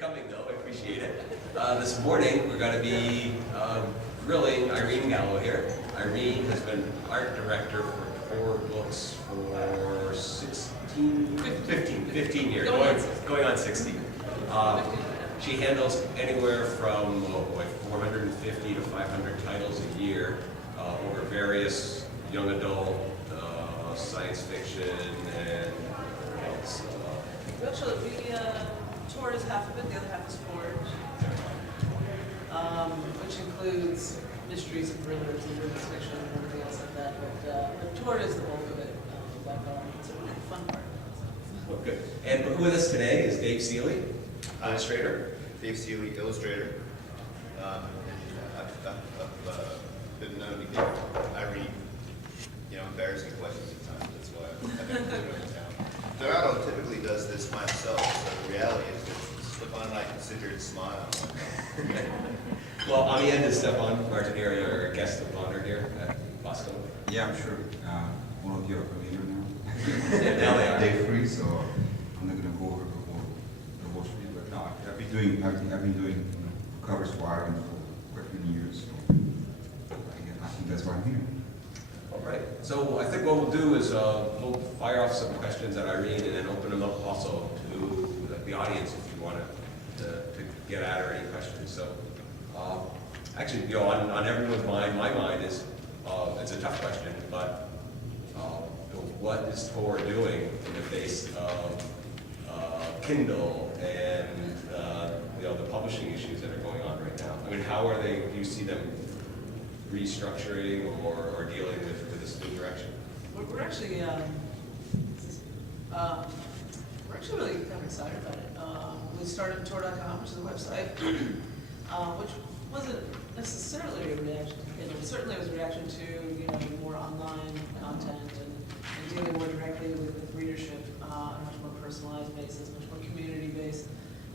coming, though. I appreciate it. This morning, we're going to be grilling Irene Gallo here. Irene has been art director for 4 books for 15 years, going on 16. She handles anywhere from 450 to 500 titles a year over various young adult, science fiction, and what else? Actually, tour is half of it, the other half is forge, which includes mysteries and thrillers and urban fiction and everything else like that. But tour is the bulk of it. It's a really fun part. Oh, good. And with us today is Dave Seeley, illustrator. Dave Seeley, illustrator. I've been known to give Irene, embarrassing questions at times. That's why I've been doing it now. Donato typically does this myself, so the reality is that Stefan and I can sit here and smile. Well, on the end is Stefan Martinieri, our guest of honor here at Boskone. Yeah, I'm sure all of you are familiar now. Now they are. Day free, so I'm not going to go over the whole street, but no, I've been doing covers for Ireland for quite many years, so I think that's why I'm here. All right. So I think what we'll do is we'll fire off some questions at Irene and then open them up also to the audience if you want to get at her any questions. So actually, on everyone's mind, my mind is it's a tough question, but what is Tor doing in the face of Kindle and the publishing issues that are going on right now? I mean, how are they? Do you see them restructuring or dealing with this new direction? We're actually really kind of excited about it. We started Tor.com, which is a website, which wasn't necessarily a reaction to Kindle. Certainly, it was a reaction to more online content and dealing more directly with readership on a much more personalized basis, much more community based.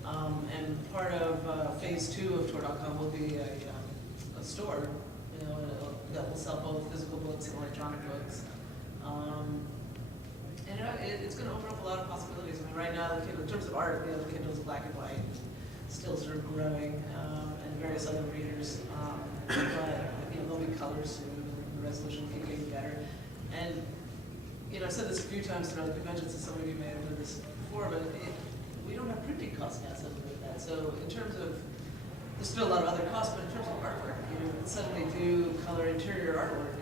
And part of phase 2 of Tor.com will be a store. That will sell both physical books and electronic books. And it's going to open up a lot of possibilities. I mean, right now, in terms of art, the Kindle is black and white, still sort of growing, and various other readers. But there'll be colors soon, and the resolution will keep getting better. And I've said this a few times throughout the convention, so some of you may have heard this before, but we don't have printing costs now, something like that. So in terms of there's still a lot of other costs, but in terms of artwork, we can suddenly do color interior artwork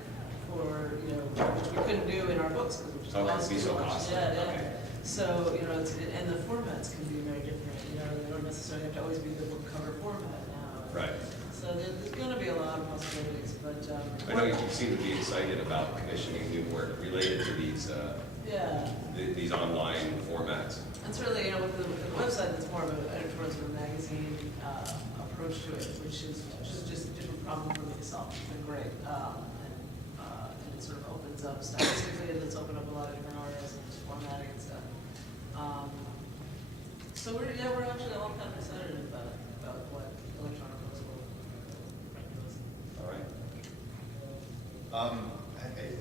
for, which we couldn't do in our books because we just cost too much. Costly. Yeah. Okay. So, and the formats can be very different. They don't necessarily have to always be the book cover format now. Right. So there's going to be a lot of possibilities, but I know you seem to be excited about commissioning new work related to these online formats. And certainly, with the website, it's more of an editorial sort of magazine approach to it, which is just a different problem for me to solve. It's been great, and it sort of opens up stylistically, and it's opened up a lot of different artists and formatting and stuff. So we're actually all kind of excited about what electronic books will bring to us. All right.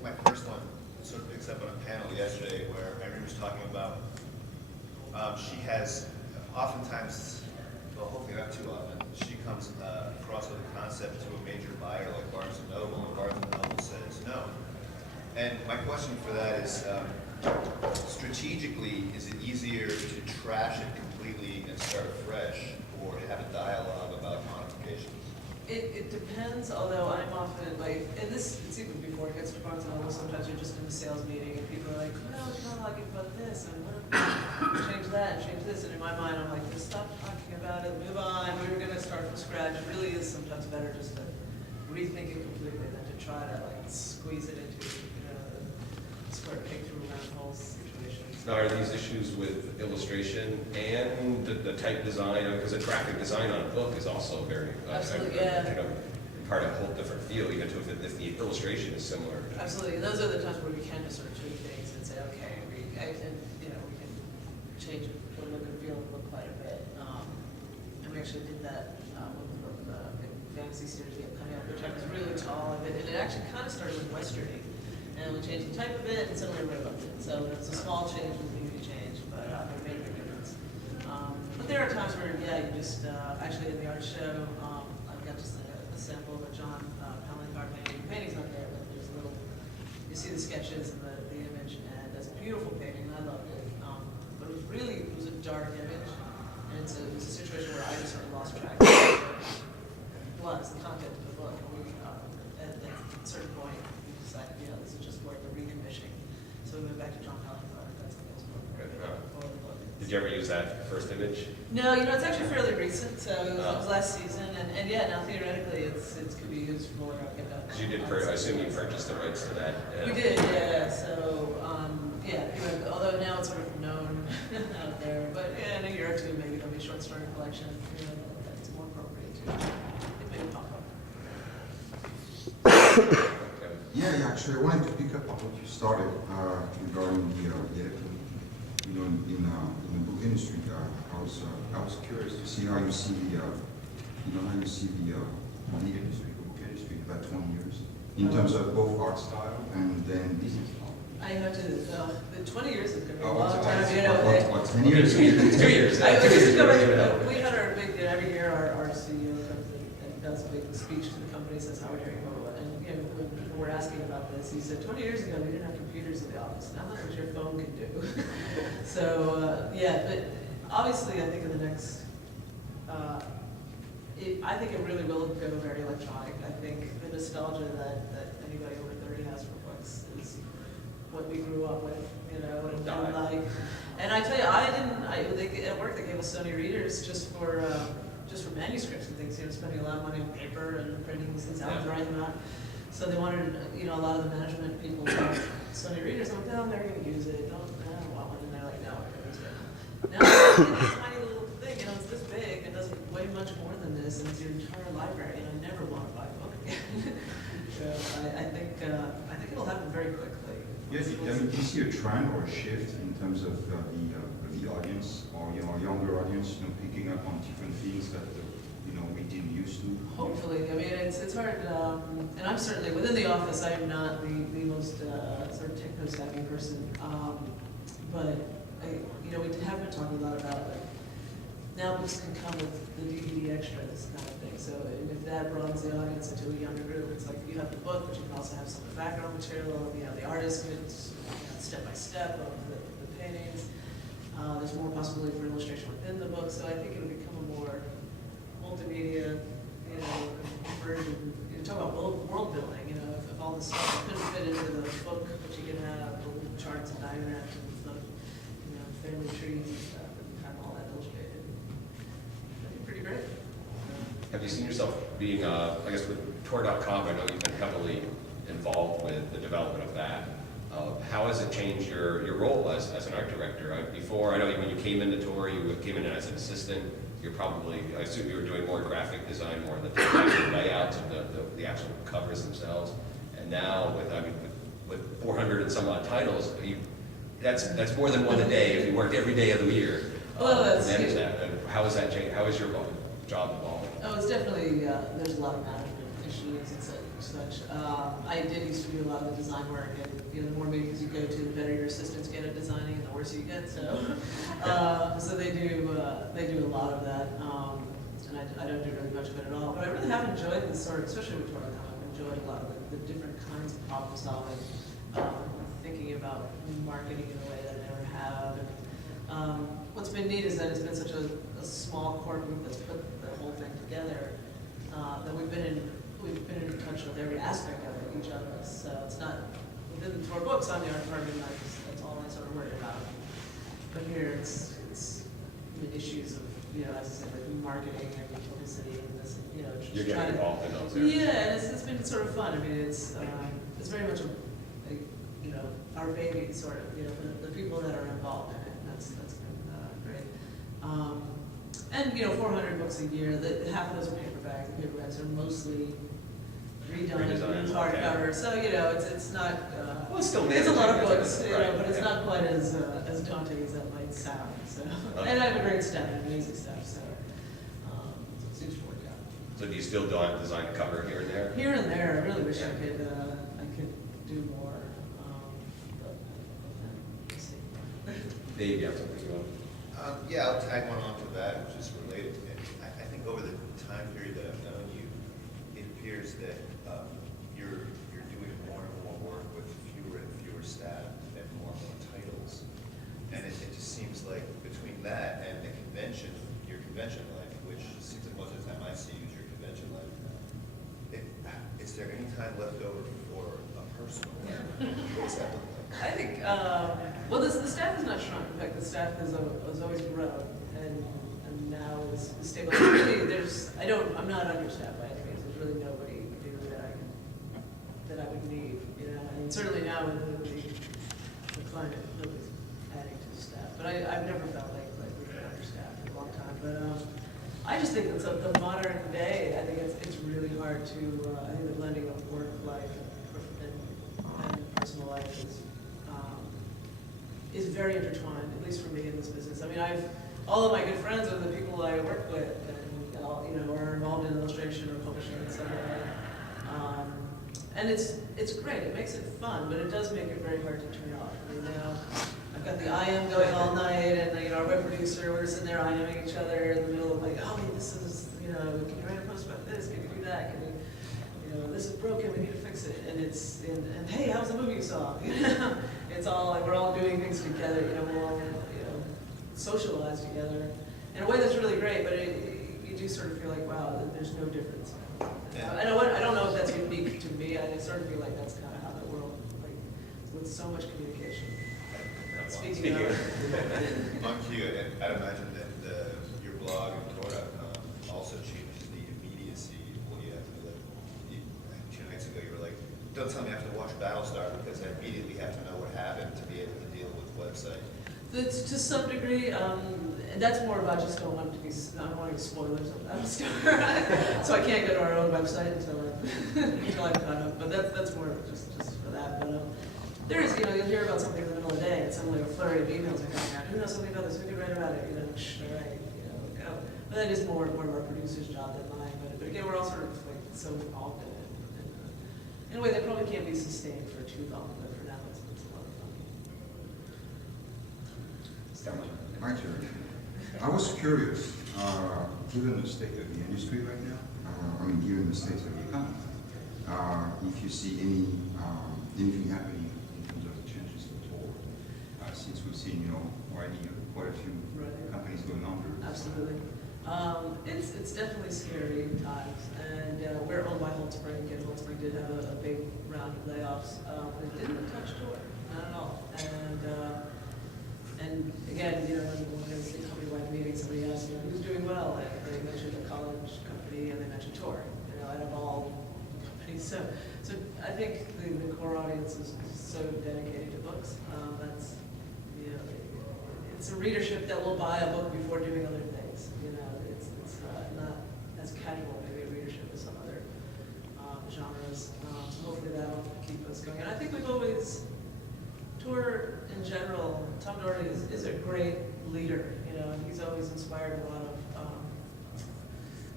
My first one sort of picks up on a panel yesterday where Irene was talking about she has oftentimes, well, hopefully not too often, she comes across with a concept to a major buyer like Barnes & Noble, and Barnes & Noble says no. And my question for that is, strategically, is it easier to trash it completely and start afresh, or to have a dialogue about modifications? It depends, although I'm often and it's even before it gets to Barnes & Noble, sometimes you're just in a sales meeting and people are like, no, it's not like about this, and what if we change that and change this, and in my mind I'm like, just stop talking about it, move on, we were going to start from scratch. It really is sometimes better just to rethink it completely than to try to squeeze it into square peg through round hole situations. Now, are these issues with illustration and the type design? Because a graphic design on a book is also very Absolutely, part of a whole different feel, even if the illustration is similar. Absolutely, and those are the times where we can just sort of tweak things and say, okay, we can change the look and feel of the book quite a bit. And we actually did that with the fantasy series we have coming up, which I was really tall of it, and it actually kind of started with westerning. And we changed the type of it, and suddenly everybody loved it. So it's a small change with a huge change, but it made a big difference. But there are times where after, yeah, you just, actually in the art show, I've got just a sample of a John Palingard painting. The painting's not there, but there's a little, you see the sketches and the image, and it's a beautiful painting, and I loved it. But it was a dark image, and it's a situation where I just sort of lost track of what was the content of the book. And we, at a certain point, we decided, this is just worth a recommissioning. So we went back to John Palingard, that's the most book. For the book. Did you ever use that first image? No, it's actually fairly recent, so it was last season, and yeah, now theoretically, it could be used for, Because you did, I assume you purchased the rights to that. We did, yeah, so, although now it's sort of known out there, but yeah, in a year or two, maybe there'll be a short story collection, that's more appropriate to, it may pop up. Yeah, actually, I wanted to pick up on what you started regarding the editing. In the book industry, I was curious to see how you see the media industry, the book industry, about 20 years, in terms of both art style and then business style. I have to, the 20 years is going to be a Oh, long time, what, 10 years? 2 years. We had our big, every year our CEO comes in and does a big speech to the company, says how we're doing, and when people were asking about this, he said, 20 years ago, we didn't have computers in the office, now look what your phone can do. So, but obviously, I think in the next, I think it really will go very electronic. I think the nostalgia that anybody over 30 has for books is what we grew up with, and like. And I tell you, at work they gave us Sony readers just for manuscripts and things, spending a lot of money on paper and printing these things out and writing them out. So they wanted, a lot of the management people to have Sony readers. I'm like, no, they're going to use it. I don't want one. And they're like, no, we're going to use it. Now it's this tiny little thing, it's this big. It doesn't weigh much more than this, and it's your entire library. And I never want to buy a book again. So I think it'll happen very quickly. Yes, do you see a trend or a shift in terms of the audience or younger audience, picking up on different things that we didn't used to? Hopefully, it's hard, and I'm certainly within the office. I am not the most sort of techno-savvy person, but we have been talking a lot about now books can come with the DVD extras kind of thing. So if that broadens the audience into a younger group, it's like you have the book, but you can also have some of the background material. The artist could step by step of the paintings. There's more possibility for illustration within the book, so I think it'll become a more multimedia, version. Talk about world building. If all this stuff couldn't fit into the book, but you can have little charts and diagrams and stuff, family trees and stuff, and have all that illustrated. That'd be pretty great. Have you seen yourself being, I guess with Tor.com, I know you've been heavily involved with the development of that. How has it changed your role as an art director? Before, I know when you came into Tor, you came in as an assistant. You're probably, I assume you were doing more graphic design, more of the actual layouts of the actual covers themselves. And now with 400 and some odd titles, that's more than one a day if you worked every day of the year. Well, that's manage that. And how has that changed? How has your job evolved? Oh, it's definitely, there's a lot of management issues and such. I did used to do a lot of the design work, and the more meetings you go to, the better your assistants get at designing, and the worse you get. So, so they do a lot of that, and I don't do really much of it at all. But I really have enjoyed this sort of, especially with Tor.com, I've enjoyed a lot of the different kinds of problem solving, thinking about marketing in a way that I never have. And, what's been neat is that it's been such a small core group that's put the whole thing together, that we've been in touch with every aspect of it, each of us. So it's not within the Tor books on the art department, that's all I sort of worry about. But here it's the issues of, as I said, like marketing and publicity and this, just You're getting involved in those areas. Yeah, and it's been sort of fun. It's very much our baby, sort of, the people that are involved in it. That's been great. And 400 books a year. Half of those are paperbacks. The paperbacks are mostly redone Redesigned, in hardcover. yeah. So it's not. Well, it's still it's a lot of managing, books, isn't it? Right, but it's yeah. not quite as daunting as that might sound. So, Okay. and I have a great staff, amazing staff. So it seems to work out. So do you still design a cover here and there? Here and there, I really wish I could do more. But we'll see. Dave, you have something you want? Yeah, I'll tag one onto that, which is related. And I think over the time period that I've known you, it appears that you're doing more and more work with fewer and fewer staff and more titles. And it just seems like between that and the convention, your convention life, which seems like most of the time I see you is your convention life, is there any time left over for a personal life? What's that look like? I think, well, the staff is not shrunk. In fact, the staff has always grown and now is stable. Really, I'm not understaffed by any means. There's really nobody new that I would need, you know. I mean, certainly now with the climate, nobody's adding to the staff. But I've never felt like we've been understaffed in a long time. But I just think that the modern day, I think it's really hard to, I think the blending of work life and personal life is very intertwined, at least for me in this business. I mean, all of my good friends are the people I work with, and you know, are involved in illustration or publishing in some way. And it's great. It makes it fun, but it does make it very hard to turn off. I mean, now I've got the IM going all night, and you know, our web producer, we're sitting there IMing each other in the middle of like, oh, this is, you know, can you write a post about this? Can you do that? Can you, you know, this is broken. We need to fix it. And and hey, how's the movie you saw? You know, it's all like we're all doing things together. You know, we're all socialize together in a way that's really great. But you do sort of feel like, wow, there's no difference. Yeah. I don't know if that's unique to me. I sort of feel like that's kind of how the world, like, with so much communication. Speaking of, On cue, I'd imagine that your blog and Tor.com also changes the immediacy of what you have to do. Like, 2 nights ago, you were like, don't tell me I have to watch Battlestar because I immediately have to know what happened to be able to deal with the website. to some degree, and that's more about just don't want to be, I don't want any spoilers of Battlestar. So I can't go to our own website until I've caught up. But that's more just for that. But there is, you know, you'll hear about something in the middle of the day, and suddenly a flurry of emails are coming out. Who knows something about this? Who can write about it? You know, all right, you know, go. But that is more of our producer's job than mine. But again, we're all sort of like so involved in it. And, in a way that probably can't be sustained for too long. But for now, it's a lot of fun. My turn. I was curious, given the state of the industry right now, given the state of the economy, if you see anything happening in terms of the changes to tour, since we've seen, already quite a few companies going under. Absolutely. It's definitely scary times, and we're owned by Holtzbrinck, and Holtzbrinck did have a big round of layoffs, but it didn't touch tour, not at all. And again, you know, when I was in company-wide meeting, somebody asked me who's doing well, and they mentioned a college company, and they mentioned tour, you know, out of all companies. So I think the core audience is so dedicated to books. That's, you know, it's a readership that will buy a book before doing other things. You know, it's not as casual maybe a readership as some other genres. So hopefully that'll keep us going. And I think we've always, tour in general, Tom Doherty is a great leader. You know, he's always inspired a lot of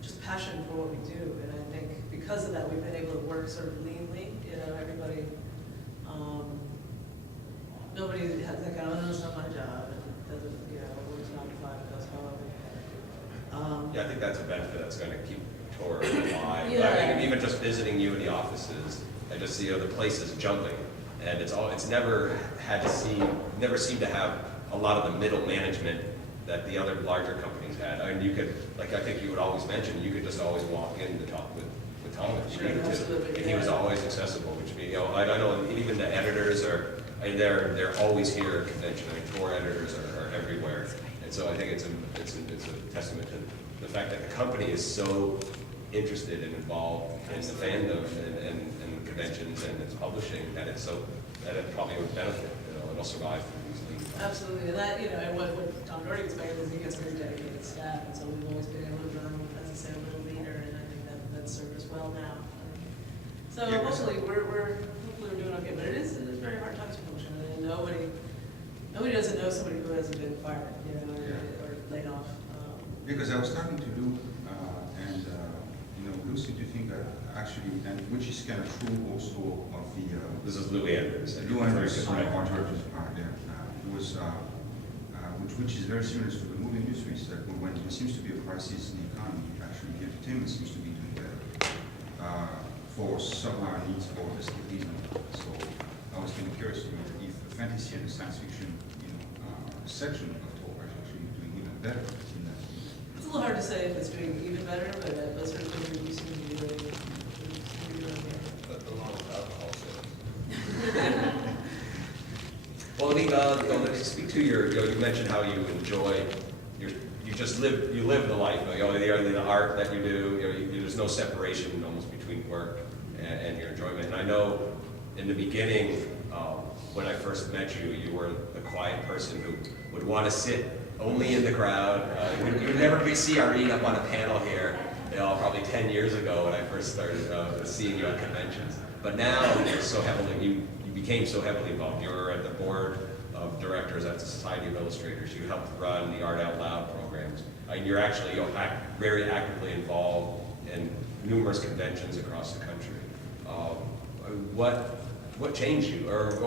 just passion for what we do. And I think because of that, we've been able to work sort of leanly. You know, everybody, nobody has that kind of, oh, no, it's not my job. Doesn't, you know, works 9 to 5, does however. Yeah, I think that's a benefit that's going to keep tour alive. Yeah. I mean, even just visiting you in the offices, I just see the place is jumping, and it's never seemed to have a lot of the middle management that the other larger companies had. I mean, you could, like I think you would always mention, you could just always walk in to talk with Tom if you needed to, Absolutely, and he was always accessible, which means, I know, and even the editors they're always here at convention. I mean, tour editors are everywhere, and so I think it's a testament to the fact that the company is so interested and involved in the fandom and conventions and its publishing that it probably would benefit. It'll survive through these leads. Absolutely, and that, you know, and what Tom Doherty expected is he has very dedicated staff, and so we've always been able to run, as I said, a little leaner, and I think that's served us well now. So Yeah, hopefully we're doing okay, but it is very hard times for promotion, and nobody doesn't know somebody who hasn't been fired, you know, or laid off. Because I was talking to Lou, and Lou seemed to think that actually, and which is kind of true also of the This is Lou Anders. Lou Anders on George's part, yeah, which which is very similar to the movie industry, is that when there seems to be a crisis in the economy, actually the entertainment seems to be doing better for some of our needs for escapism. So I was kind of curious to know if the fantasy and the science fiction, section of Tor is actually doing even better in that. It's a little hard to say if it's doing even better, but certainly we seem to be doing better. But along with alcohol sales. Well, let me speak to your, you mentioned how you enjoy, you live the life, the art that you do, there's no separation almost between work and your enjoyment. And I know in the beginning, when I first met you, you were the quiet person who would want to sit only in the crowd. You would never see Irene up on a panel here, probably 10 years ago when I first started seeing you at conventions. But now you became so heavily involved. You're at the board of directors at the Society of Illustrators. You helped run the Art Out Loud programs. And you're actually very actively involved in numerous conventions across the country. What changed you, or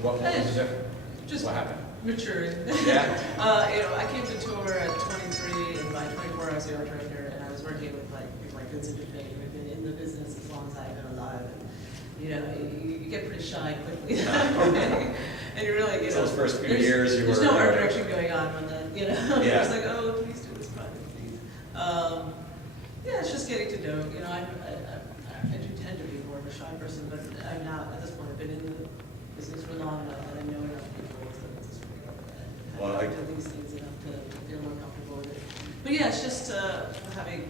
what was different? Just What happened? maturing. Yeah. I came to tour at 23, and by 24 I was the art director, and I was working with people like Vincent Dufay, who had been in the business as long as I've been alive. And, you get pretty shy quickly. And you really, Those first few years you there's were... no art direction going on when Yeah. it's like, oh, please do this project, please. Yeah, it's just getting to know, I do tend to be more of a shy person, but I'm not, at this point, I've been in the business for long enough that I know enough people to sort of Well, have to these things enough to feel more comfortable with it. But yeah, it's just having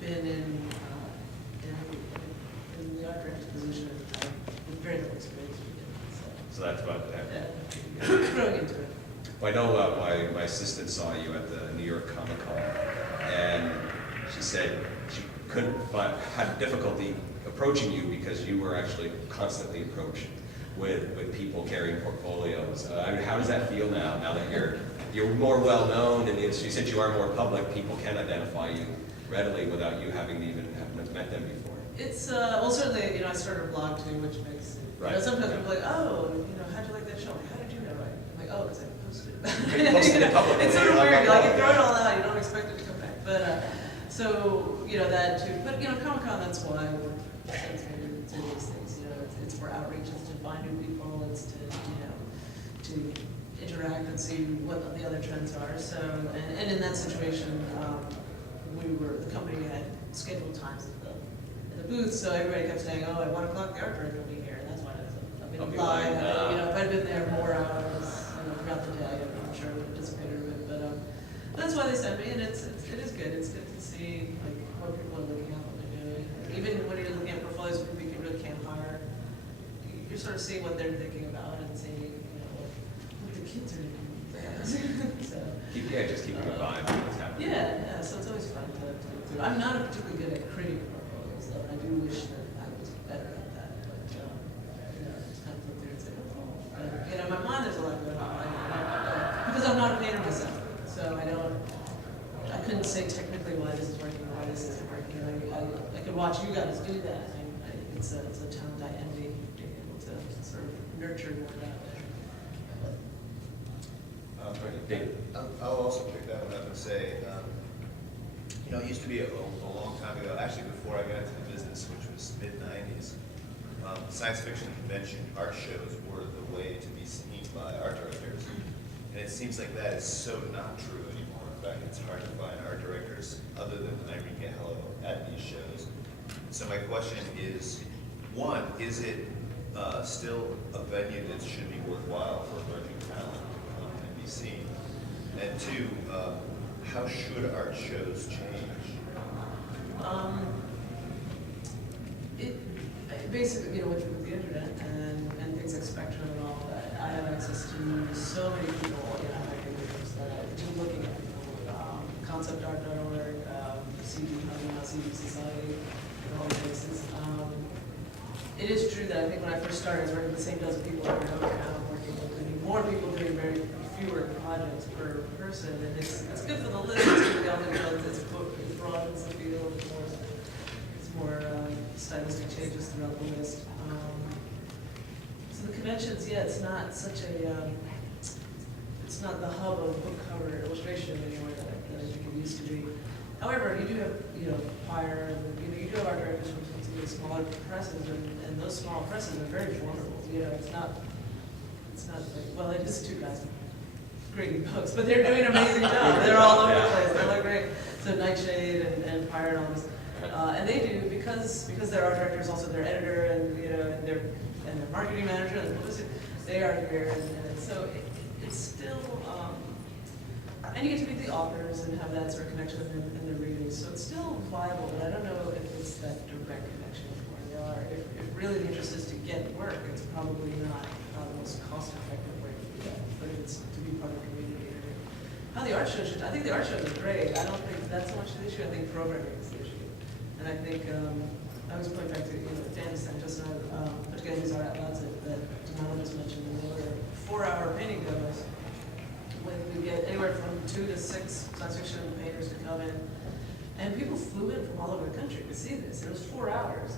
been in the art director position, with very little experience with it. So that's about that. Yeah, growing into it. Well, I know my assistant saw you at the New York Comic Con, and she said she had difficulty approaching you because you were actually constantly approached with people carrying portfolios. How does that feel now that you're more well known in the industry? Since you are more public, people can identify you readily without you having to even have met them before. It's, well, certainly, I started a blog too, which makes it, Right. sometimes people are like, oh, how'd you like that show? I'm like, how did you know? I'm like, oh, because I posted it. You posted it publicly. It's sort of Like, weird, like, you oh, throw it yeah. all out, you don't expect it to come back. But, so, that too. But, Comic-Con, that's why we're sensitive to these things, it's for outreach, it's to find new people, it's to interact and see what the other trends are. So, and in that situation, the company had scheduled times at the booth, so everybody kept saying, oh, at 1 o'clock the art director will be here, and that's why I've been live. If I'd been there more hours, throughout the day, I'm sure I would have participated in it. But that's why they sent me, and it is good. It's good to see what people are looking at, what they're doing. Even when you're looking at portfolios for people you really can't hire, you're sort of seeing what they're thinking about and seeing, what the kids are doing. So, Just keeping a vibe of what's happening. yeah, so it's always fun to look through. I'm not particularly good at creating portfolios, though, and I do wish that I was better at that. But, just kind of look through and say, oh, in my mind there's a lot going on. Because I'm not a painter myself, so I couldn't say technically why this is working, why this isn't working. I could watch you guys do that. It's a talent I envy, being able to sort of nurture more that way. David? I'll also pick that one up and say, it used to be a long time ago, actually before I got into the business, which was mid-90s, science fiction convention art shows were the way to be seen by art directors. And it seems like that is so not true anymore. In fact, it's hard to find art directors other than Irene Gallo at these shows. So my question is, one, is it still a venue that should be worthwhile for emerging talent to come and be seen? And two, how should art shows change? Basically, with the internet and things like Spectrum and all that, I have access to so many people, that do looking at people, conceptart.org, CD Society, and all the places. It is true that I think when I first started, I was working with the same dozen people over and over. Now I'm working with more people doing very fewer projects per person, and it's good for the list. It's good for the audience. It broadens the field. It's more stylistic changes throughout the list. So the conventions, it's not such a not the hub of book cover illustration anymore that I think it used to be. However, you do have, you know, Pyre, and, you know, you do have art directors from some of the smaller presses, and those small presses are very formidable. You know, it's not like, well, it is two guys grading books, but they're doing an amazing job. They're all over the place. They look great. So Nightshade and Pyre and all this. And they do, because their art director is also their editor, and, you know, and their marketing manager, and they are here, and so it's still, and you get to meet the authors and have that sort of connection in the readings, so it's still viable, but I don't know if it's that direct connection with where they are. If really the interest is to get work, it's probably not the most cost-effective way to do that, but if it's to be part of the community. How the art show should, I think the art show is great. I don't think that's so much the issue, I think programming is the issue. And I think, I was pointing back to, you know, Dan DeSantis and I put together these art outlets that Donella just mentioned, and they were 4-hour painting demos. When we get anywhere from 2 to 6 science fiction painters to come in, and people flew in from all over the country to see this. It was 4 hours.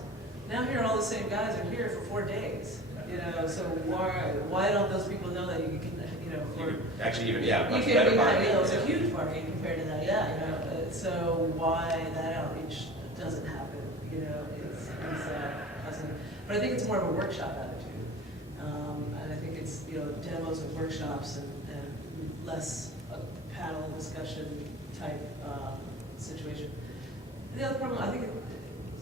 Now here, all the same guys are here for 4 days. You know, so why don't those people know that you can, you know, Actually, even, you much can better be, marketing. you know, it's a huge party compared to that, yeah, you know, so why that outreach doesn't happen, you know, is fascinating. But I think it's more of a workshop attitude. And I think it's, you know, demos and workshops and less a panel discussion type situation. And the other problem, I think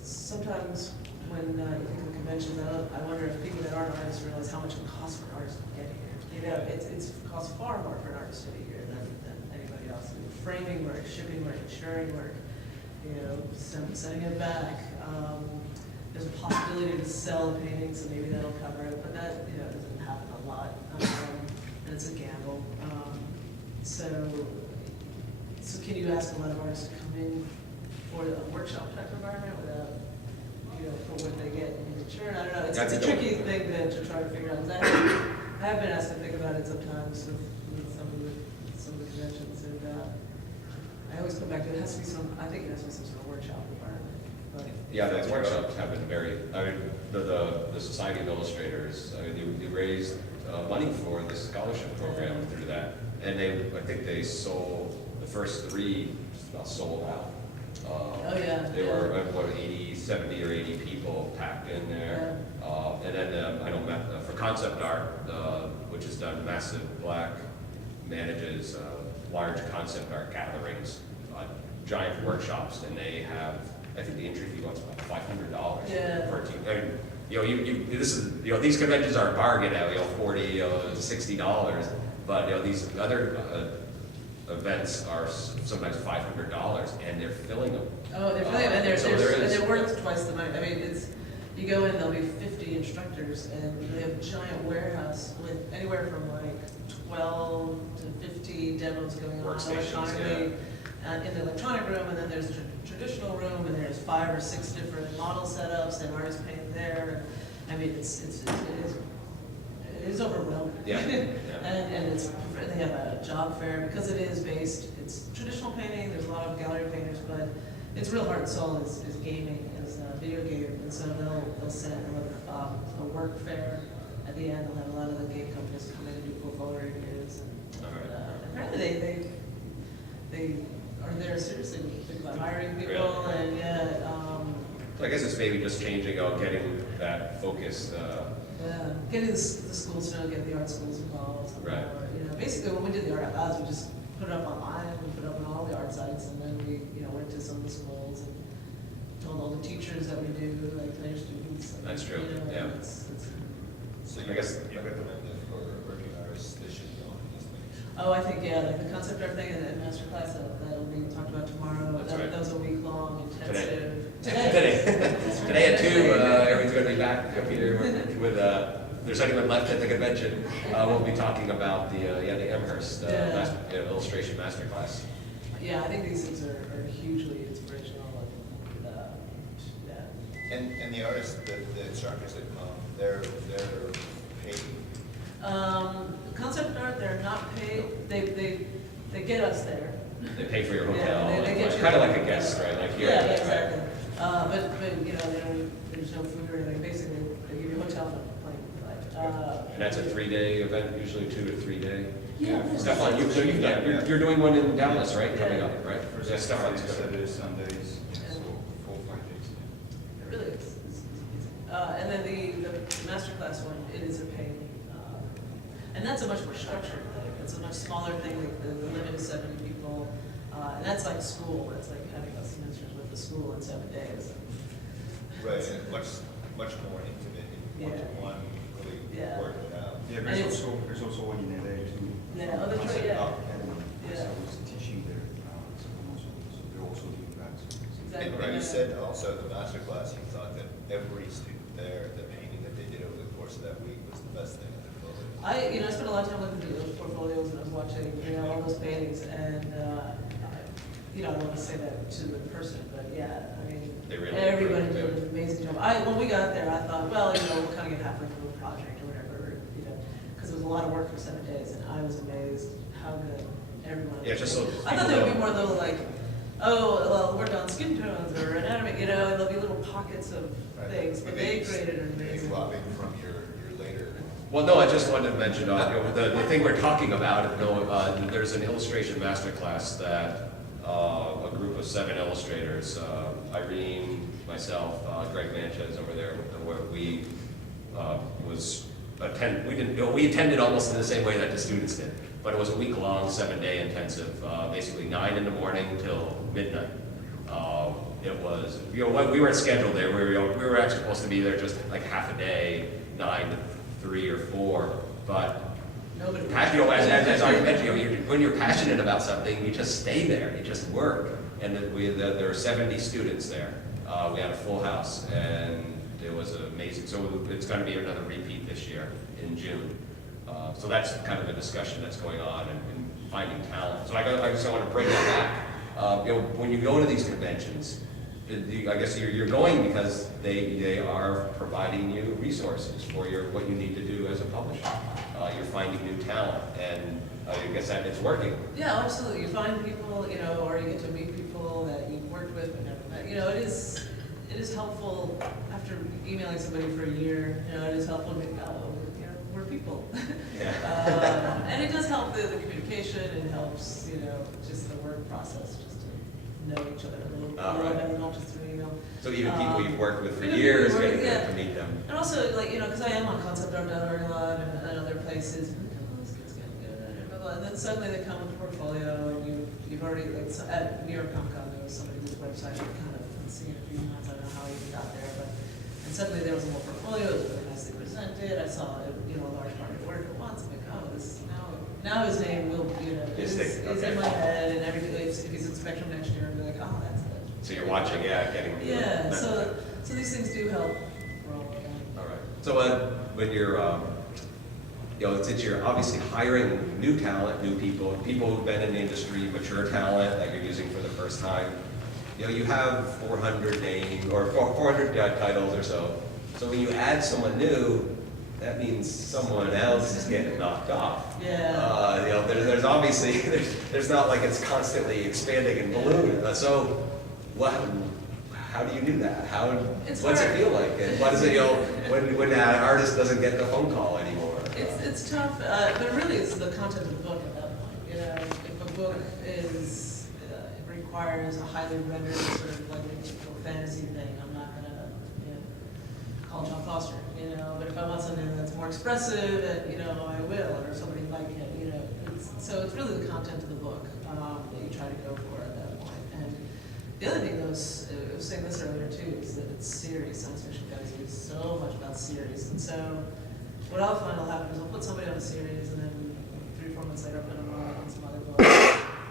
sometimes when you think of the conventions, I wonder if people that aren't artists realize how much it costs for an artist to get here. You know, it costs far more for an artist to be here than anybody else. Framing work, shipping work, insuring work, you know, sending it back. There's a possibility to sell a painting, so maybe that'll cover it, but that, you know, doesn't happen a lot. And it's a gamble. So can you ask a lot of artists to come in for a workshop type environment without, you know, for what they get in return? I don't know. It's a tricky thing to try to figure out. I have been asked to think about it sometimes with some of the conventions, and I always come back to it has to be I think it has to be some sort of workshop environment. But Yeah, the workshops have been very, I mean, the Society of Illustrators, I mean, they raised money for the scholarship program through that. And I think they sold, the first 3 just about sold out. Oh, yeah. They were, 70 or 80 people packed in there. And then, I know for concept art, which has done Massive Black, manages large concept art gatherings, giant workshops, and they have, I think the entry fee was about $500 per team. I mean, you know, this is, you know, these conventions are a bargain at, you know, $40, $60, but, you know, these other events are sometimes $500, and they're filling them. Oh, they're filling them, and so they're worth twice the money. I mean, you go in, there'll be 50 instructors, and they have a giant warehouse with anywhere from like 12 to 50 demos going on electronically. In the electronic room, and then there's the traditional room, and there's 5 or 6 different model setups, and artists paint there. I mean, it is overwhelming. Yeah. And they have a job fair because it is based. It's traditional painting. There's a lot of gallery painters, but its real heart and soul is gaming, is video game, and so they'll set a work fair at the end. They'll have a lot of the game companies come in and do portfolio reviews, and apparently they are there seriously think about hiring people, Really? and So I guess it's maybe just changing, getting that focus. getting the schools to know, getting the art schools involved. Right. You know, basically when we did the art labs, we just put it up online, and put it up on all the art sites, and then we, you know, went to some of the schools and told all the teachers that we do, like their students. And, That's true, you know, yeah. So I guess- you recommend that for working artists, they should go on these things? Oh, I think, yeah, like the concept art thing and master class, that'll be talked about tomorrow. That's That right. was a week-long intensive. Today at 2, everyone's going to be back, Peter, with, there's anyone left at the convention. We'll be talking about the Amherst illustration masterclass. Yeah, I think these things are hugely inspirational, and yeah. And the artists, the instructors that come, they're paid. Concept art, they're not paid. They get us there. They pay for your hotel. Yeah, they get you Kind of there. like a guest, right? Like here. Yeah, right? exactly. But you know, there's no food or anything. Basically, they give you a hotel and a plane. And that's a 3-day event, usually 2 to 3 day. Yeah. Stefan, you're doing one in Dallas, right, coming up, right? First Yeah, Stefan's Friday, good. Saturday, Sundays, Yeah. so 4 or 5 days. It really is. And then the masterclass one, it is a pain. And that's a much more structured thing. It's a much smaller thing. Like the limit is 70 people. And that's like school. That's like having a semester with the school in 7 days. Right, and much more intimate, Yeah. one-to-one, really Yeah. work it out. Yeah, And it's- there's also one in LA too. Yeah, oh, that's right, yeah. Because Yeah. I was teaching there, so they're also doing that. Exactly. And you said also the master class, you thought that every student there, the painting that they did over the course of that week was the best thing in their photo. I spent a lot of time looking through those portfolios and I was watching, all those paintings and, I don't want to say that to the person, but yeah, I mean, They really everybody improved, did an amazing job. When we got there, I thought, well, we'll kind of get halfway through the project or whatever, because it was a lot of work for 7 days and I was amazed how good everyone. Yeah, just so I thought there would be more little like, oh, well, worked on skin tones or anatomy, and there'll be little pockets of things, but they created an amazing. Robbing from your later. Well, no, I just wanted to mention, the thing we're talking about, there's an illustration masterclass that a group of 7 illustrators, Irene, myself, Greg Manches over there, where we we attended almost in the same way that the students did, but it was a week-long, 7-day intensive, basically 9 in the morning till midnight. It was, we weren't scheduled there, we were actually supposed to be there just like half a day, 9 to 3 or 4, but Nobody. as I mentioned, when you're passionate about something, you just stay there, you just work. And there are 70 students there. We had a full house, and it was amazing. So it's going to be another repeat this year in June. So that's kind of a discussion that's going on and finding talent. So I just want to bring that back. When you go to these conventions, I guess you're going because they are providing you resources for what you need to do as a publisher. You're finding new talent, and I guess that it's working. Yeah, absolutely. You find people, or you get to meet people that you've worked with, but never met. It is helpful after emailing somebody for a year. It is helpful to think, we're people. Yeah. And it does help the communication. It helps, just the work process, just to know each other a little better, not just through email. So even people you've worked with for Even years, people getting yeah. to meet them. And also, because I am on conceptart.org a lot and other places, this kid's getting good, and blah, blah, and then suddenly they come with a portfolio, and you've already, at New York Comic Con, there was somebody whose website I kind of seen a few months, I don't know how he got there, and suddenly there was a whole portfolio, it was really nicely presented, I saw, a large part of the work at once, I'm like, oh, this, now his name will, is in my head, and everything, if he's in Spectrum next year, I'll be like, oh, that's it. So you're watching, getting. Yeah, so these things do help for all of them. All right. So when you're, since you're obviously hiring new talent, new people who've been in the industry, mature talent that you're using for the first time, you have 400 names or 400 titles or so. So when you add someone new, that means someone else is getting knocked off. Yeah. There's obviously there's not like it's constantly expanding and ballooning. So how do you do that? What's it feel like? And what is it, when that artist doesn't get the phone call anymore? It's tough, but really it's the content of the book at that point. If a book requires a highly rendered sort of like a fantasy thing, I'm not gonna, call John Foster, but if I want something that's more expressive, and, I will, or somebody like him, so it's really the content of the book that you try to go for at that point. And the other thing, I was saying this earlier too, is that it's series. Science fiction guys do so much about series, and so what I'll find will happen is I'll put somebody on a series, and then 3 or 4 months later, I'll put them on some other book,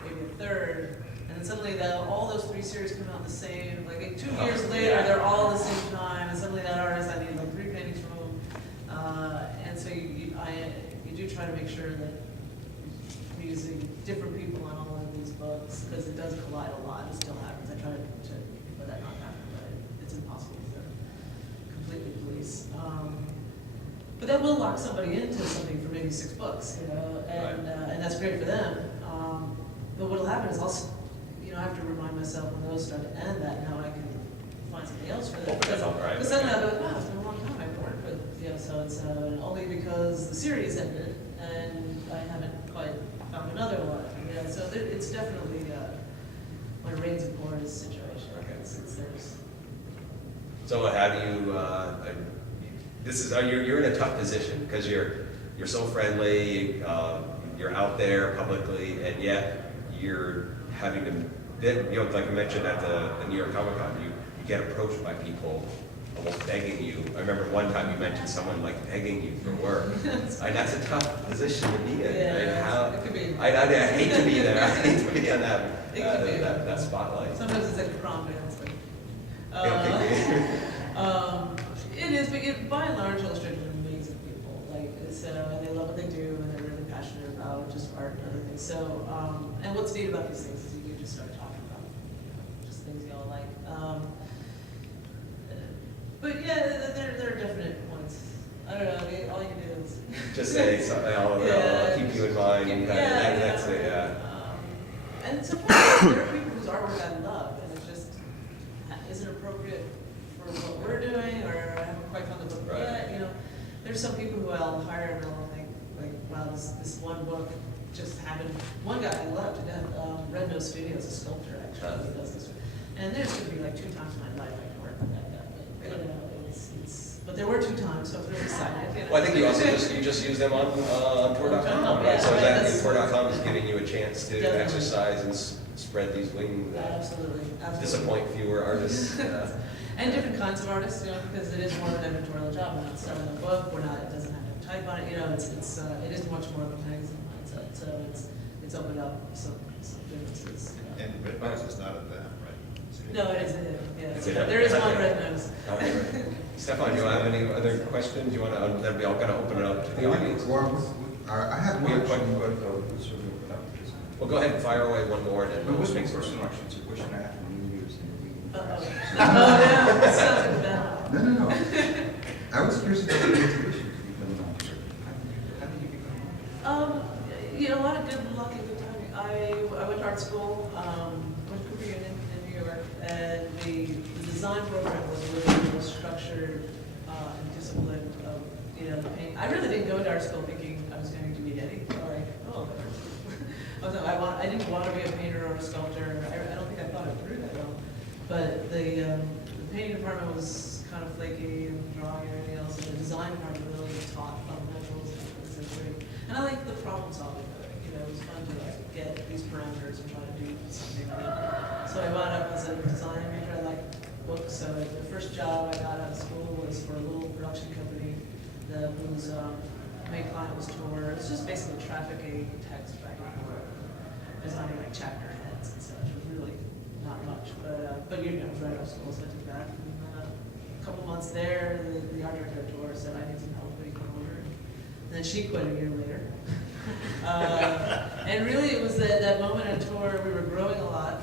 maybe a third, and then suddenly all those 3 series come out the same. Like 2 years later, they're all at the same time, and suddenly that artist, I need like 3 paintings from him, and so you do try to make sure that you're using different people on all of these books, because it does collide a lot. It still happens. I try to let that not happen, but it's impossible to completely police. But that will lock somebody into something for maybe 6 books, and that's great for them. But what'll happen is I have to remind myself when those start to end that now I can find something else for them. Because suddenly I'll go, wow, it's been a long time I've worked with so-and-so, and only because the series ended, and I haven't quite another one, you know, so it's definitely, when it rains and pours situation. Okay. There's. So how do you, this is, you're in a tough position, because you're so friendly, you're out there publicly, and yet you're having to, you know, like I mentioned at the New York Comic Con, you get approached by people almost begging you. I remember one time you mentioned someone like begging you for work. That's a tough position to be in. Yeah, it could be. I hate to be there. I hate to be on that, It could be. that spotlight. Sometimes it's like a prom dance, but. It is, but by and large, illustrators are amazing people. Like, and they love what they do, and they're really passionate about just art and other things. So, and what's neat about these things is you just start talking about, just things you all like. But yeah, there are definite points. I don't know. I mean, all you can do is Just say something. I'll keep you in mind. And that's it. Yeah. And sometimes there are people whose artwork I love, and it just isn't appropriate for what we're doing, or I haven't quite found the book yet. You know, there's some people who I'll hire and I'll think, like, wow, this one book just happened. One guy I love to death, Red Nose Studios, a sculptor actually, he does this. And there's going to be like 2 times in my life I can work with that guy. But, you know, but there were 2 times, so it's really exciting. You know? Well, I think you also just use them on tour.com, right? So that tour.com is giving you a chance to Definitely. exercise and spread these wings. Absolutely. Disappoint fewer artists. And different kinds of artists, you know, because it is more of an editorial job. We're not selling a book. We're not. It doesn't have to type on it. You know, it is much more of a magazine mindset. So it's opened up some differences. You know. And Red Nose is not a them, right? No, it is a hit. Yeah, It's a hit. there is one Red Nose. All right. Stefan, do you have any other questions? You want to? Then we all got to open it up to the audience. Well, I have We one have question, but we'll certainly open up to this. Well, go ahead and fire away one more, and then It we'll wasn't speak. personal, actually, it's a question I have for New Year's and the weekend. Oh yeah, that sounds like that. No. I was curious about the motivation to become an author. How did you become an author? You know, a lot of good luck and good timing. I went to art school, went to Cooper Union in New York, and the design program was really well structured and disciplined. Of, you know, the paint. I really didn't go to art school thinking I was going to be anything. Like, I didn't want to be a painter or a sculptor. I don't think I thought it through that well. But the painting department was kind of flaky, and drawing and everything else, and the design department really taught fundamentals and sensory. And I like the problem solving of it. You know, it was fun to like get these parameters and try to do something. So I wound up as a design major. I liked books. So the first job I got out of school was for a little production company whose main client was Tor. It was just basically trafficking text back and forth, designing like chapter heads and such. It was really not much, but you know, it was right out of school, so I took that. And a couple months there, the art director at Tor said, I need some help, will you come over? And then she quit a year later. And really, it was that moment at Tor, we were growing a lot.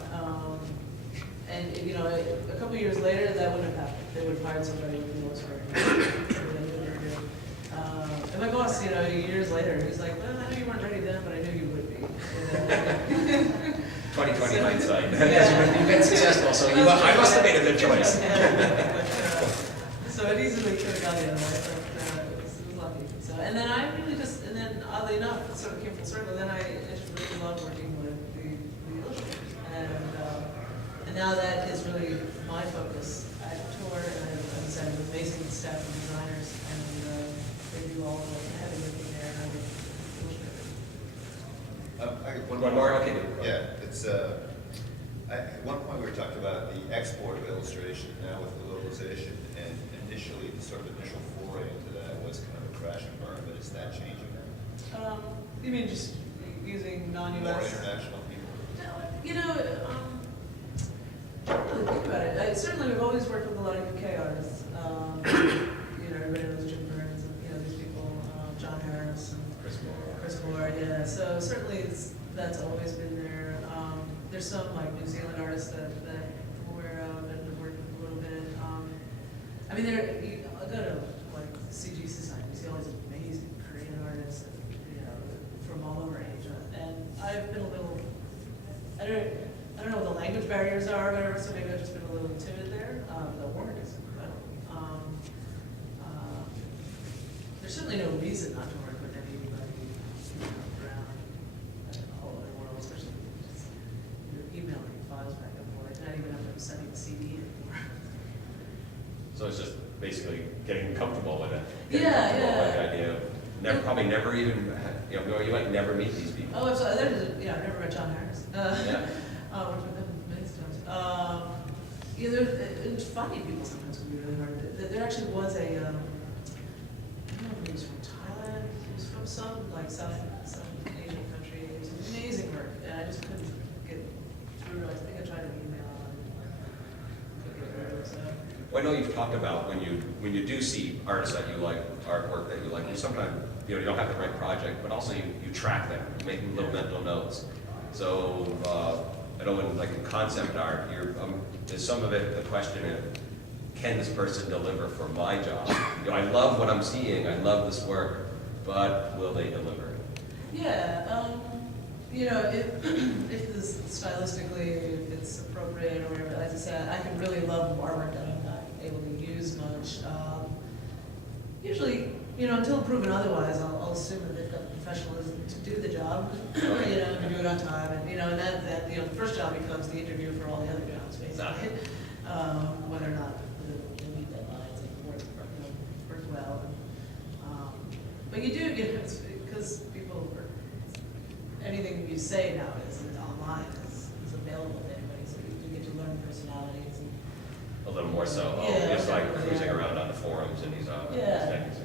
And you know, a couple years later, that wouldn't have happened. They would have hired somebody with the illustrator. And my boss, you know, years later, he's like, well, I knew you weren't ready then, but I knew you would be. 2020 So- hindsight. Yeah. You've been successful, so I must have made a good choice. So it easily could have gone the other way, but it was lucky. So, and then I really and then oddly enough, it sort of came full circle. Then I just really loved working with the illustrators. And now that is really my focus at Tor, and I've said an amazing staff of designers, and they do all the heavy lifting there, and I work with illustrators. One more, okay. Yeah, it's, at one point we were talking about the export of illustration, now with the localization, and initially, the sort of initial foray into that was kind of a crash and burn, but is that changing now? You mean just using non-US? More international people? No, you know, I don't really think about it. Certainly, we've always worked with a lot of UK artists. You know, everybody knows Jim Burns and, you know, these people, John Harris and Chris Moore, yeah. So certainly that's always been there. There's some like New Zealand artists that I'm aware of and have worked with a little bit. I mean, I go to like CG Society, you see all these amazing Korean artists, you know, from all over Asia. And I've been a little, I don't know what the language barriers are or whatever, so maybe I've just been a little timid there. The work is incredible. There's certainly no reason not to work with anybody around. So it's just basically getting comfortable with it. Yeah, Getting comfortable with the yeah. idea of probably never even, you might never meet these people. Oh, absolutely. I've never met John Harris. Yeah. Which I've been many times. It's finding people sometimes can be really hard. There actually was a, I don't know if he was from Thailand, he was from some South Asian country. It was amazing work, and I just couldn't get through. I think I tried an email and couldn't get through. So. Well, I know you've talked about when you do see artists that you like, artwork that you like, you sometimes, you don't have the right project, but also you track them, you make little mental notes. So, I know in like in concept art, is some of it the question of, can this person deliver for my job? I love what I'm seeing, I love this work, but will they deliver? Yeah, if this stylistically, if it's appropriate or whatever, as I said, I can really love artwork that I'm not able to use much. Usually, until proven otherwise, I'll assume that they've got the professionalism to do the job, to do it on time, and that the first job becomes the interview for all the other jobs, basically. Whether or not they meet deadlines and work well. But you do, because people are, anything you say now is online, is available to anybody, so you do get to learn personalities. And, A little more so, Yeah, just like definitely, cruising yeah. around on the forums and these Yeah. things.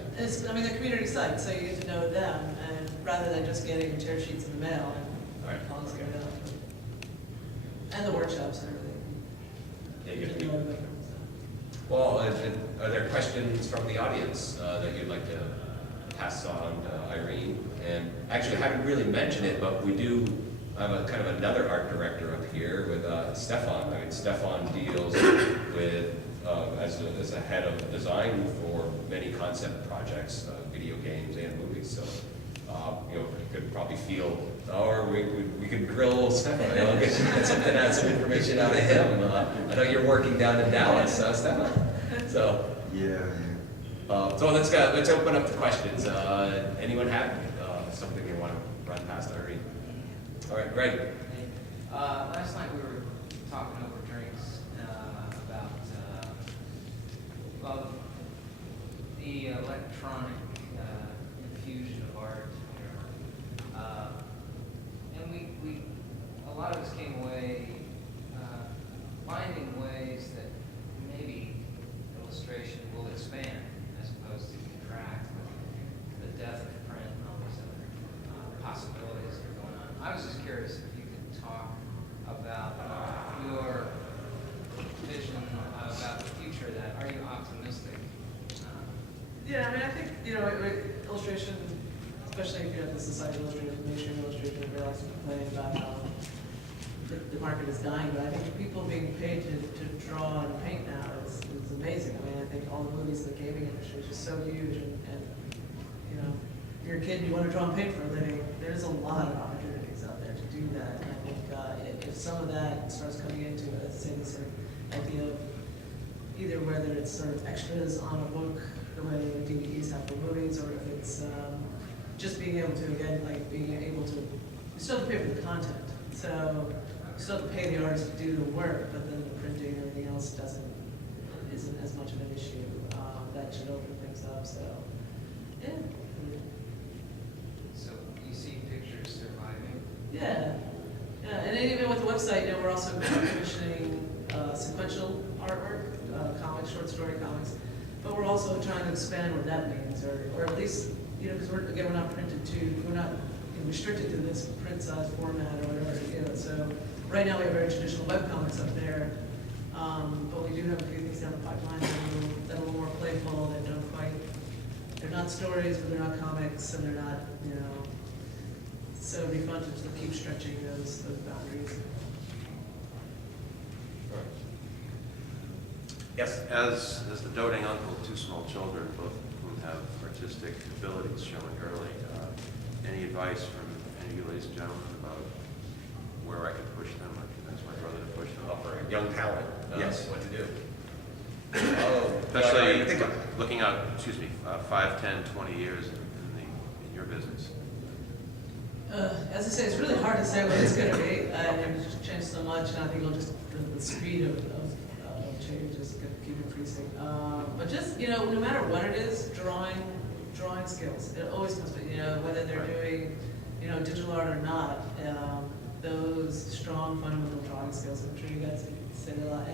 They're community sites, so you get to know them, and rather than just getting tear sheets in the mail and Right. calling somebody up. And the workshops and everything. Yeah, you get to know meet. everybody, so. Well, are there questions from the audience that you'd like to pass on to Irene? And actually, I haven't really mentioned it, but we do have a kind of another art director up here with Stefan. I mean, Stefan deals with, as a head of design for many concept projects, video games and movies. So, you could probably feel, or we could grill Stefan, get some information out of him. I know you're working down in Dallas, Stefan. So, Yeah. so let's open up the questions. Anyone have something you want to run past Irene? All right, Greg. Last night we were talking over drinks about well, the electronic infusion of art, and we a lot of us came away finding ways that maybe illustration will expand as opposed to contract with the death of print and all these other possibilities that are going on. I was just curious if you could talk about your vision about the future of that. Are you optimistic? Yeah, I think, illustration, especially if you have the Society of Illustrators, mainstream illustration, I realize you complain about how the market is dying, but I think people being paid to draw and paint now is amazing. I mean, I think all the movies in the gaming industry is just so huge, and you're a kid and you want to draw and paint for a living, there's a lot of opportunities out there to do that. And I think if some of that starts coming into it, as I say, this sort of idea of either whether it's sort of extras on a book, the way DVDs have for movies, or if it's just being able to, again, like being able to, you still have to pay for the content. So you still have to pay the artist to do the work, but then the printing and everything else isn't as much of an issue. That should open things up, so, yeah. So you see pictures surviving? Yeah, and even with the website, we're also commissioning sequential artwork, comics, short story comics, but we're also trying to expand what that means, or at least, because we're not we're not restricted to this print size format or whatever, so right now we have very traditional webcomics up there, but we do have a few things down the pipeline that are a little more playful, that don't quite, they're not stories, but they're not comics, and they're not, so it'd be fun to just keep stretching those boundaries. Yes. As the doting uncle of two small children, both of whom have artistic abilities showing early, any advice from any of you ladies and gentlemen about where I could push them, or convince my brother to push them? For a young talent, Yes. what to do. Especially I think looking out, 5, 10, 20 years in your business. As I say, it's really hard to say what it's going to be. It's changed so much, and I think it'll just the speed of change is gonna keep increasing. But just, you know, no matter what it is, drawing skills, it always comes, you know, whether they're doing, you know, digital art or not, those strong fundamental drawing skills, I'm sure you guys say a lot.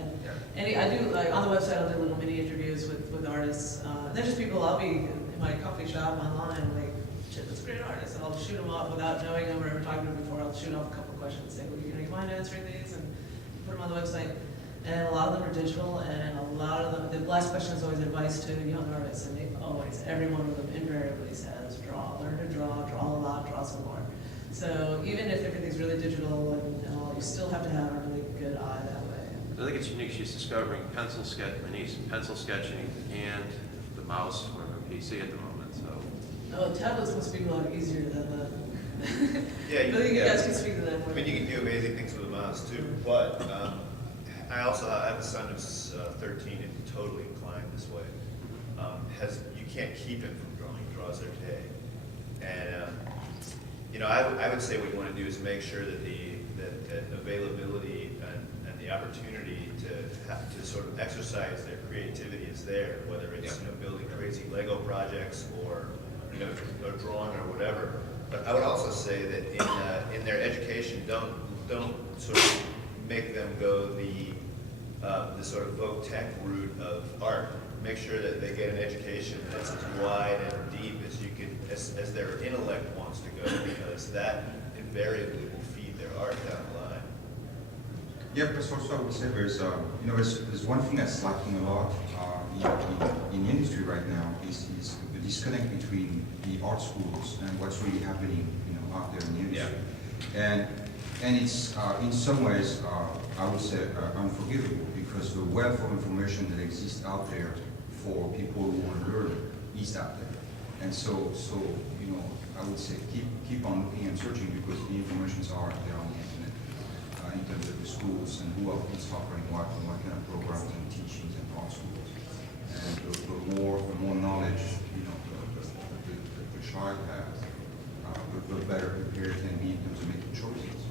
And I do, like, on the website, I'll do little mini interviews with artists. They're just people, I'll be in my coffee shop online, like, shit, that's a great artist, and I'll shoot them off without knowing them or ever talking to them before. I'll shoot off a couple questions, say, well, you know, you mind answering these, and put them on the website. And a lot of them are digital, and a lot of them, the last question is always advice to young artists, and they always, every one of them invariably says, draw, learn to draw a lot, draw some more. So even if everything's really digital and all, you still have to have a really good eye that way. I think it's unique. She's discovering pencil sketching and the mouse or the PC at the moment. So. Oh, tablets must be a lot easier than the. Yeah, I think you guys can speak to that I more. mean, you can do amazing things with a mouse too, but I also have a son who's 13 and totally inclined this way. You can't keep him from drawing, he draws every day. And, you know, I would say what you want to do is make sure that that availability and the opportunity to sort of exercise their creativity is there, whether it's, you know, building crazy Lego projects or, you know, or drawing or whatever. But I would also say that in their education, don't sort of make them go the sort of voc tech route of art. Make sure that they get an education that's as wide and deep as you can, as their intellect wants to go, because that invariably will feed their art down the line. Yeah, because also I would say there's one thing that's lacking a lot in the industry right now is the disconnect between the art schools and what's really happening, you know, out there in the industry. Yeah. And it's in some ways I would say unforgivable, because the wealth of information that exists out there for people who want to learn is out there. And so you know, I would say keep on looking and searching, because the informations are there on the internet in terms of the schools and who is offering what and what kind of programs and teachings and art schools. And the more knowledge, you know, the child has, the better prepared can be in terms of making choices.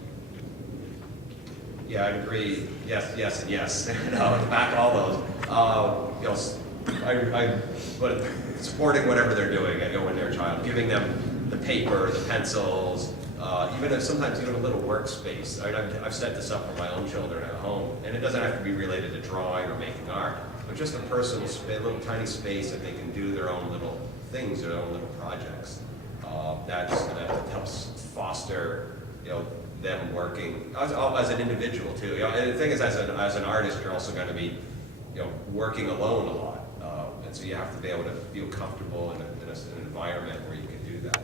Yeah, I'd agree. Yes, and yes. Back all those. You know, but supporting whatever they're doing, you know, when they're a child, giving them the paper, the pencils, even if sometimes even a little workspace. I've set this up for my own children at home, and it doesn't have to be related to drawing or making art, but just a personal space, a little tiny space that they can do their own little things, their own little projects. That helps foster, you know, them working as an individual too. You know, and the thing is, as an artist, you're also going to be, you know, working alone a lot, and so you have to be able to feel comfortable in an environment where you can do that.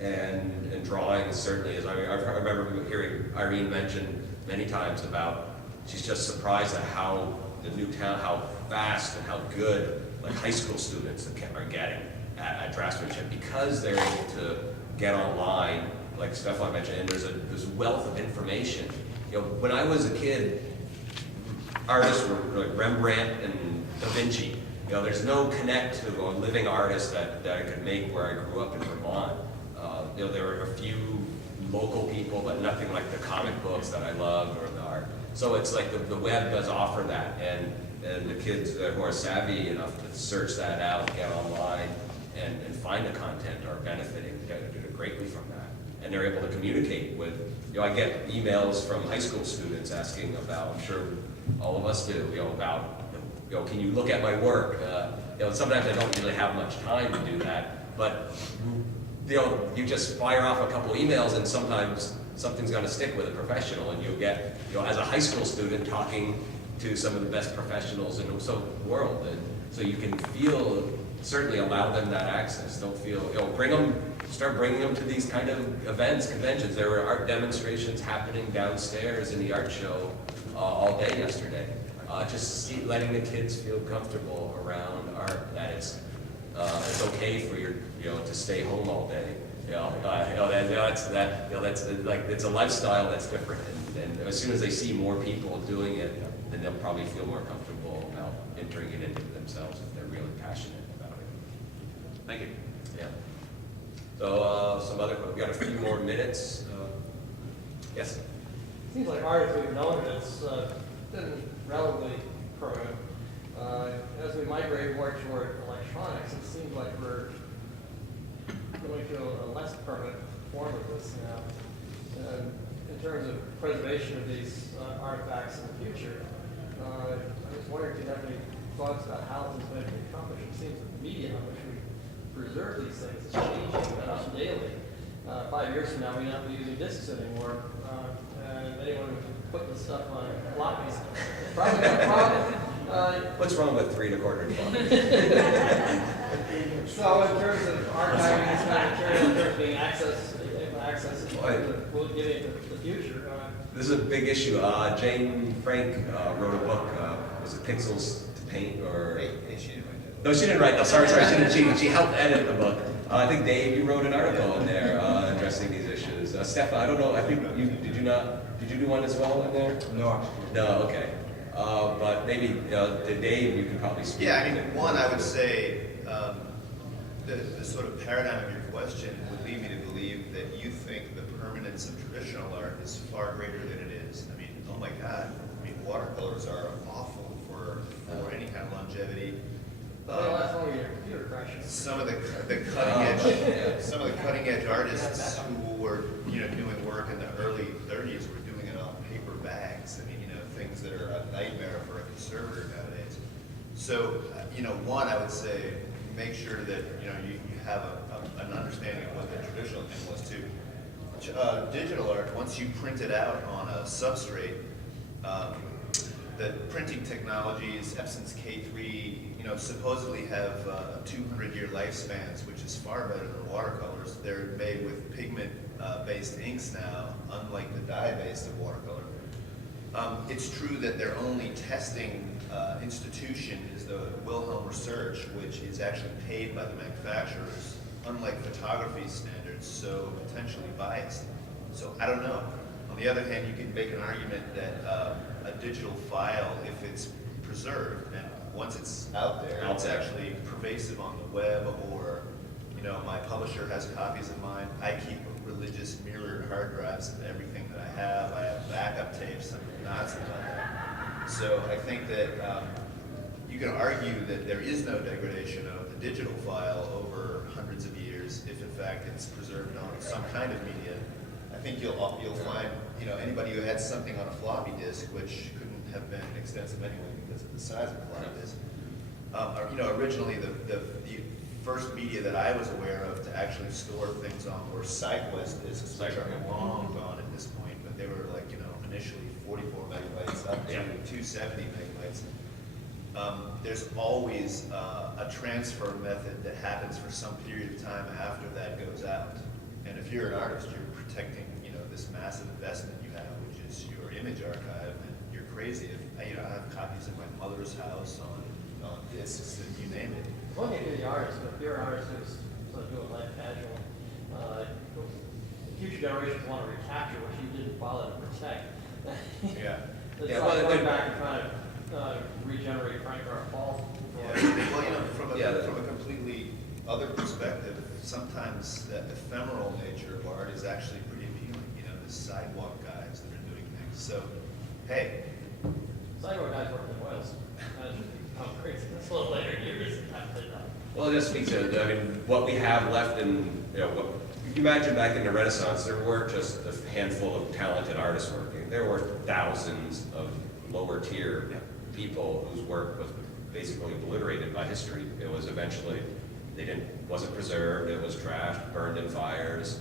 And drawing certainly is. I remember hearing Irene mention many times about she's just surprised at how the new town, how fast and how good like high school students are getting at draftsmanship, because they're able to get online, like Stefan mentioned, and there's this wealth of information. You know, when I was a kid, artists were like Rembrandt and Da Vinci. You know, there's no connect to a living artist that I could make where I grew up in Vermont. You know, there were a few local people, but nothing like the comic books that I loved or the art. So it's like the web does offer that, and the kids who are savvy enough to search that out, get online, and find the content are benefiting greatly from that. And they're able to communicate with, you know, I get emails from high school students asking about, I'm sure all of us do, you know, about, you know, can you look at my work? You know, sometimes I don't really have much time to do that, but you know, you just fire off a couple emails and sometimes something's going to stick with a professional, and you'll get, you know, as a high school student talking to some of the best professionals in the world, and so you can feel, certainly allow them that access. Don't feel, you know, start bringing them to these kind of events, conventions. There were art demonstrations happening downstairs in the art show all day yesterday. Just letting the kids feel comfortable around art, that it's okay for you know, to stay home all day. That's like, it's a lifestyle that's different. And as soon as they see more people doing it, then they'll probably feel more comfortable about entering it into themselves if they're really passionate about it. Thank you. Yeah. So we got a few more minutes. Yes. Seems like art, as we've known it, it's been relatively permanent. As we migrate more toward electronics, it seems like we're going to a less permanent form of this now. And in terms of preservation of these artifacts in the future, I was wondering if you have any thoughts about how this is going to be accomplished. It seems that the medium in which we preserve these things is changing daily. 5 years from now, we may not be using discs anymore, and anyone who can put this stuff on floppies is probably got a problem. What's wrong with 3 1/4 inch? So in terms of archiving this kind of material, in terms of being access will get into the future. This is a big issue. Jane Frank wrote a book. Was it Pixels to Paint or? No, she didn't write. No, sorry. She helped edit the book. I think Dave, you wrote an article in there addressing these issues. Stefan, I don't know. I think did you do one as well in there? No. No. Okay. But maybe Dave, you can probably speak. Yeah, I mean, one, I would say the sort of paradigm of your question would lead me to believe that you think the permanence of traditional art is far greater than it is. I mean, oh my God, I mean, watercolors are awful for any kind of longevity. That's only your computer crashes. Some of the cutting edge artists who were doing work in the early 30s were doing it on paper bags. I mean, things that are a nightmare for a conservator nowadays. So, one, I would say make sure that you have an understanding of what the traditional thing was too. Digital art, once you print it out on a substrate, the printing technologies, Epson's K3, supposedly have 200-year lifespans, which is far better than watercolors. They're made with pigment-based inks now, unlike the dye-based of watercolor. It's true that their only testing institution is the Wilhelm Research, which is actually paid by the manufacturers, unlike photography standards, so potentially biased. So I don't know. On the other hand, you can make an argument that a digital file, if it's preserved, and once it's out there, it's actually pervasive on the web, or my publisher has copies of mine. I keep religious mirrored hard drives of everything that I have. I have backup tapes. I'm nuts about that. So I think that you can argue that there is no degradation of the digital file over hundreds of years if in fact it's preserved on some kind of media. I think you'll find anybody who had something on a floppy disk, which couldn't have been extensive anyway because of the size of the floppy disk. Originally the first media that I was aware of to actually store things on were SideQuest disks, which are long gone at this point, but they were like initially 44 megabytes up to 270 megabytes. There's always a transfer method that happens for some period of time after that goes out. And if you're an artist, you're protecting this massive investment you have, which is your image archive, and you're crazy if I have copies in my mother's house on discs and you name it. One thing to the artist, but if you're an artist who's sort of doing life casual, future generations want to recapture what you didn't bother to protect. Yeah. It's like going back and trying to regenerate Frank R. Paul. Well, from a completely other perspective, sometimes that ephemeral nature of art is actually pretty appealing. The sidewalk guys that are doing things. So, hey. Sidewalk guys working in Wales. I'm crazy. That's a little later years. Well, it just speaks to, what we have left in, what you imagine back in the Renaissance, there weren't just a handful of talented artists working. There were thousands of lower tier people whose work was basically obliterated by history. It was eventually, wasn't preserved, it was trashed, burned in fires,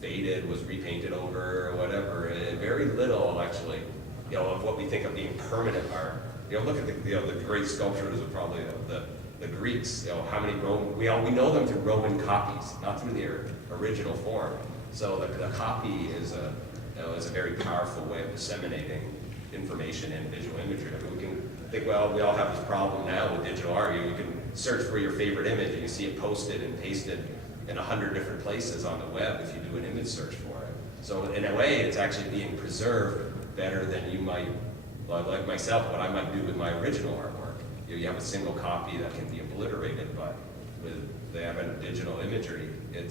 faded, was repainted over, or whatever. And very little, actually, of what we think of being permanent art. Look at the great sculptures of probably the Greeks. How many we know them through Roman copies, not through their original form. So the copy is a very powerful way of disseminating information and visual imagery. We can think, well, we all have this problem now with digital art. You can search for your favorite image and you see it posted and pasted in 100 different places on the web if you do an image search for it. So in a way, it's actually being preserved better than you might, like myself, what I might do with my original artwork. You have a single copy that can be obliterated, but with the advent of digital imagery, it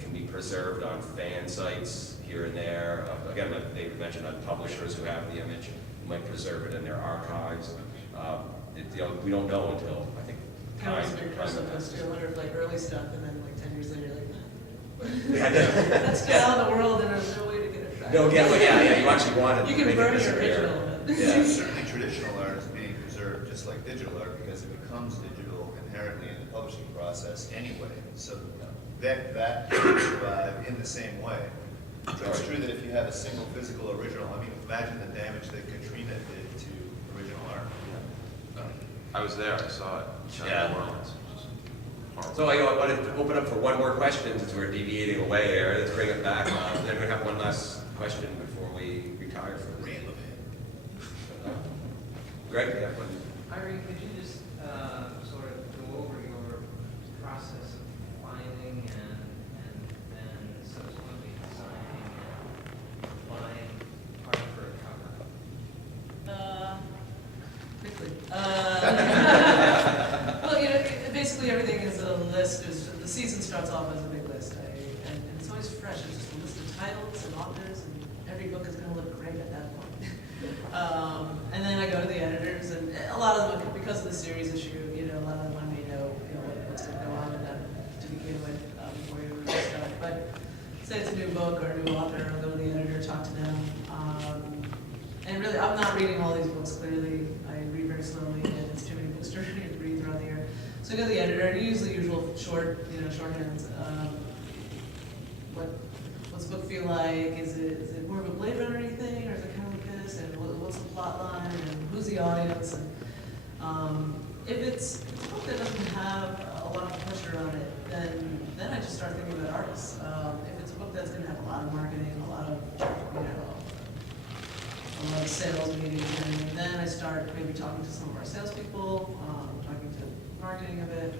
can be preserved on fan sites here and there of again, like David mentioned, on publishers who have the image, who might preserve it in their archives. We don't know until, I think, Kind of time. was a big person post too. I wonder if like early stuff and then like 10 years later, like, That's let's get out in the world and there's no way to get it back. No, yeah, you actually want it You to can make it burn your disappear. original. Yeah. Certainly traditional art is being preserved just like digital art because it becomes digital inherently in the publishing process anyway. So that can survive in the same way. It's true that if you have a single physical original, I mean, imagine the damage that Katrina did to original art. I was there, I saw it. Yeah. New Orleans. Horrible. So I wanted to open up for one more question since we're deviating away there. Let's bring it back. Then we have one last question before we retire from this. Greg, you have one? Irene, could you just sort of go over your process of finding and then subsequently designing and applying art for a cover? Quickly. Well, basically everything is a list. The season starts off as a big list, and it's always fresh. It's just a list of titles and authors, and every book is going to look great at that point. And then I go to the editors, and a lot of them, because of the series issue, a lot of them I may know, what's going to go on in them to begin with before you really start. But say it's a new book or a new author, I'll go to the editor, talk to them. And really, I'm not reading all these books clearly. I read very slowly, and it's too many books to read throughout the year. So I go to the editor, and use the usual shorthands. What's the book feel like? Is it more of a Blade Runner thing, or is it kind of like this? And what's the plot line? And who's the audience? And if it's a book that doesn't have a lot of pressure on it, then I just start thinking about artists. If it's a book that's going to have a lot of marketing, a lot of sales meetings, and then I start maybe talking to some of our salespeople, talking to marketing a bit.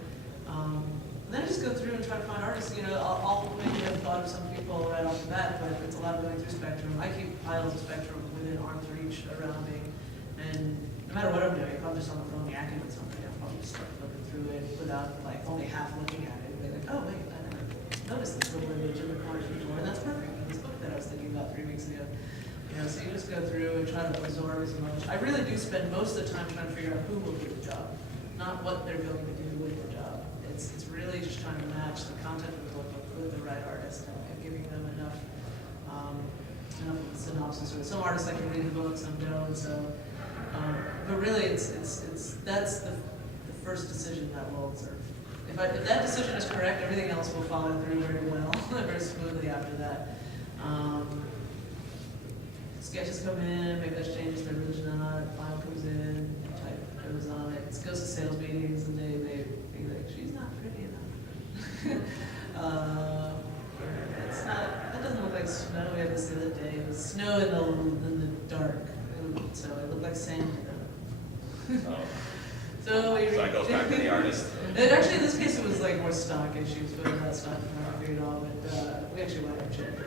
And then I just go through and try to find artists. I'll maybe have thought of some people right off the bat, but it's a lot of going through Spectrum. I keep piles of Spectrum within arm's reach around me, and no matter what I'm doing, if I'm just on the phone yakking with somebody, I'll probably just start flipping through it without only half looking at it and be like, oh wait, I never noticed this little image in the corner before, and that's perfect in this book that I was thinking about 3 weeks ago. So you just go through and try to absorb as much. I really do spend most of the time trying to figure out who will do the job, not what they're going to do with the job. It's really just trying to match the content of the book with the right artist and giving them enough synopsis. Or some artists I can read the book, some don't. So, but really, that's the first decision that will observe. If that decision is correct, everything else will follow through very well, very smoothly after that. Sketches come in, maybe there's changes to original, file comes in, type goes on it. It goes to sales meetings, and they be like, she's not pretty enough. That doesn't look like snow. We had this the other day. It was snow in the dark, so it looked like sand to them. So that goes back to the artist. And actually, in this case, it was like more stock issues, but not stock photography at all. But we actually went and checked.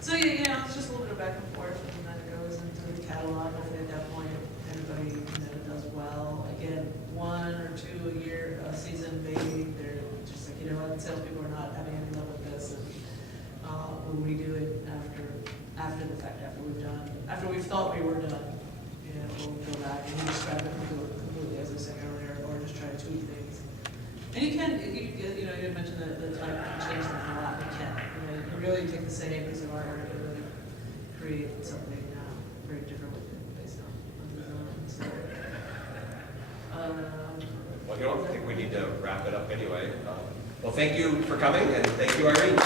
So it's just a little bit of back and forth, and then it goes into the catalog. Hopefully, at that point, everybody does well. Again, 1 or 2 a year, a season, maybe they're just like, salespeople are not having any luck with this, and we'll redo it after the fact, after we've thought we were done. We'll go back and describe it completely, as I was saying earlier, or just try to tweak things. And you can, you had mentioned that the type can change them a lot. You can. You really take the same piece of artwork and really create something very different with it based on design. So, Well, I think we need to wrap it up anyway. Well, thank you for coming, and thank you, Irene.